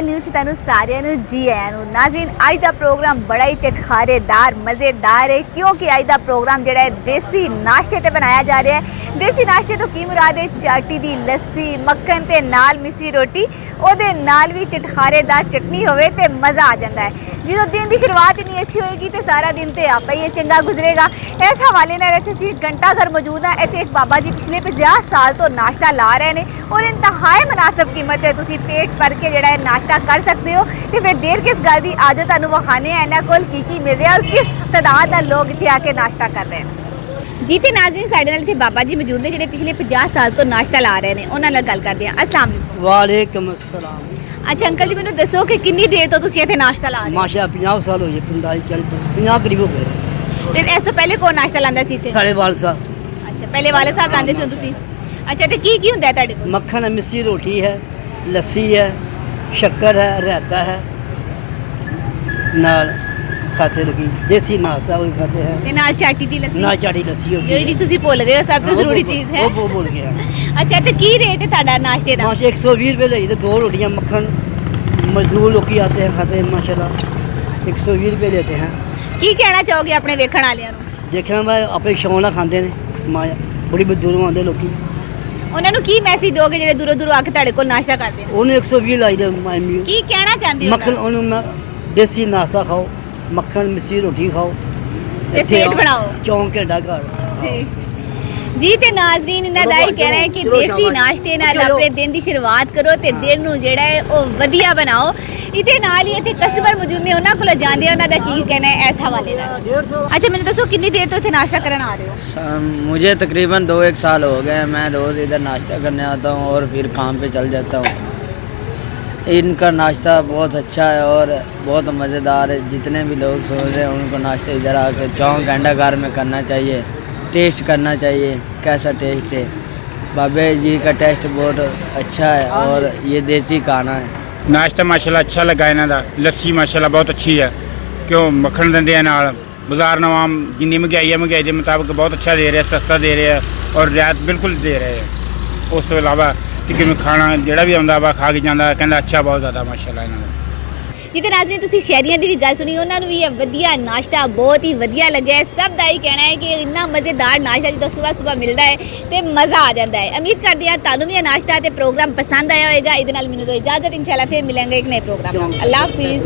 Travel news तुहानू सारिਆਂ ਨੂੰ जी आया ਨੂੰ नाज़रीन अज का प्रोग्राम बड़ा ही चटखारेदार मज़ेदार है क्योंकि अज का प्रोग्राम जिहड़ा है देसी नाश्ते ते बनाया जा रहा है। देसी नाश्ते तो की मुराद है चाटी दी लस्सी मक्खन ते नाल मिसी रोटी ओदे नाल भी चटखारेदार चटनी होवे ते मज़ा आ जाता है। जो दिन की शुरुआत ही नहीं अच्छी होएगी तो सारा दिन तो आप ही चंगा गुजरेगा। इस हवाले नाल इत्थे असीं घंटा घर मौजूद हाँ। इत्थे एक बाबा जी पिछले 50 साल तो नाश्ता ला रहे हैं और इंतहाई मुनासिब कीमत है। तुसीं पेट भर के जिहड़ा है नाश्ता कर सकते हो। तो फिर देर किस गल दी आज तुहानू विखाने इन्हां कोल की मिल रहा है और किस तादाद नाल लोग इत्थे आके नाश्ता कर रहे हैं। जी ते नाज़रीन साडे नाल इत्थे बाबा जी मौजूद ने जिहड़े पिछले 50 साल तो नाश्ता ला रहे हैं। उन्हां नाल गल करदे हां। अस्सलाम वालेकुम। वालेकुम अस्सलाम। अच्छा अंकल जी मैनू दसो कि कितनी देर तो तुसीं इत्थे नाश्ता ला रहे हो? माशा 50 साल हो गए 45 40 50 करीब हो गए। ते इस तो पहले कौन नाश्ता लांदा सी इत्थे? साढ़े वाल साहब अच्छा पहले वाले साहब लांदे सी तुसीं। अच्छा ते की हुंदा है तुहाडे कोल? मक्खन है, मिस्सी रोटी है, लस्सी है, शक्कर है, रायता है, नाल खाते लगी देसी नाश्ता वो खाते हैं, ते नाल चाटी दी लस्सी नाल चाटी लस्सी होगी। ਜਿਹੜੀ ਤੁਸੀਂ ਭੁੱਲ ਗਏ ਹੋ ਸਭ ਤੋਂ ਜ਼ਰੂਰੀ ਚੀਜ਼ ਹੈ। वो भूल गया। अच्छा तो की रेट है ਤੁਹਾਡਾ नाश्ते ਦਾ? माशा 120 रुपये लगी थे 2 रोटियां मक्खन। मजदूर लोग आते हैं खाते हैं माशाल्लाह 120 रुपये लेते हैं। ਕੀ ਕਹਿਣਾ ਚਾਹੋਗੇ ਆਪਣੇ ਵੇਖਣ ਵਾਲਿਆਂ ਨੂੰ? देखना मैं अपने शौक नाल खाते हैं माया बड़ी दूरों आते लोग। ਉਹਨਾਂ ਨੂੰ ਕੀ ਮੈਸੇਜ ਦੋਗੇ ਜਿਹੜੇ ਦੂਰੋਂ ਦੂਰੋਂ ਆ ਕੇ ਤੁਹਾਡੇ ਕੋਲ ਨਾਸ਼ਤਾ ਕਰਦੇ ਨੇ? उन्हें 120 लाई दे मायमी ਕੀ ਕਹਿਣਾ ਚਾਹੁੰਦੇ ਹੋ? मक्खन उन्होंने देसी नाश्ता खाओ, मक्खन मिस्सी रोटी खाओ ਤੇ ਸਿਹਤ ਬਣਾਓ। चौंक घंटा घर। ਜੀ ਤੇ ਨਾਜ਼ਰੀਨ ਇਹਨਾਂ ਦਾ ਇਹ ਕਹਿਣਾ ਹੈ ਕਿ ਦੇਸੀ ਨਾਸ਼ਤੇ ਨਾਲ ਆਪਣੇ ਦਿਨ ਦੀ ਸ਼ੁਰੂਆਤ ਕਰੋ ਤੇ ਦਿਨ ਨੂੰ ਜਿਹੜਾ ਹੈ ਉਹ ਵਧੀਆ ਬਣਾਓ। ਇਹਦੇ ਨਾਲ ਹੀ ਇੱਥੇ ਕਸਟਮਰ ਮੌਜੂਦ ਨੇ ਉਹਨਾਂ ਕੋਲ ਜਾਂਦੇ ਆ ਉਹਨਾਂ ਦਾ ਕੀ ਕਹਿਣਾ ਹੈ ਇਸ ਹਵਾਲੇ ਨਾਲ। अच्छा मैंने दसो कितनी देर तो इतने नाश्ता करने आ रहे हो? मुझे तकरीबन 2-1 साल हो गए। मैं रोज़ इधर नाश्ता करने आता हूँ और फिर काम पे चल जाता हूँ। इनका नाश्ता बहुत अच्छा है और बहुत मज़ेदार है। जितने भी लोग सोच रहे हैं उनको नाश्ता इधर आकर चौंक घंटा घर में करना चाहिए, टेस्ट करना चाहिए कैसा टेस्ट है। बाबे जी का टेस्ट बहुत अच्छा है और ये देसी खाना है। नाश्ता माशाल्लाह अच्छा लगा इन्हां दा। लस्सी माशाल्लाह बहुत अच्छी है क्यों मक्खन दिंदे आ नाल। बाजार नालों आम जिन्नी महंगाई है महंगाई के मुताबिक बहुत अच्छा दे रहे हैं, सस्ता दे रहे हैं और रियायत बिल्कुल दे रहे हैं। उस तो इलावा तकरीबन खाना जिहड़ा भी आंदा वा खा के जांदा कहंदा अच्छा बहुत ज़्यादा माशाल्लाह इन्हां दा। जिते नाज़रीन तुसीं शहरियां दी भी गल सुनी उन्हां नूं भी ये वधिया नाश्ता बहुत ही वधिया लग्या है। सब दा ही कहना है कि इन्ना मज़ेदार नाश्ता जो सुबह सुबह मिलता है तो मज़ा आ जाता है। उम्मीद करते हैं तुहानूं भी ये नाश्ता ते प्रोग्राम पसंद आया होगा। इहदे नाल मैनूं दो इजाज़त, इंशाल्लाह फिर मिलेंगे एक नए प्रोग्राम। अल्लाह हाफिज़।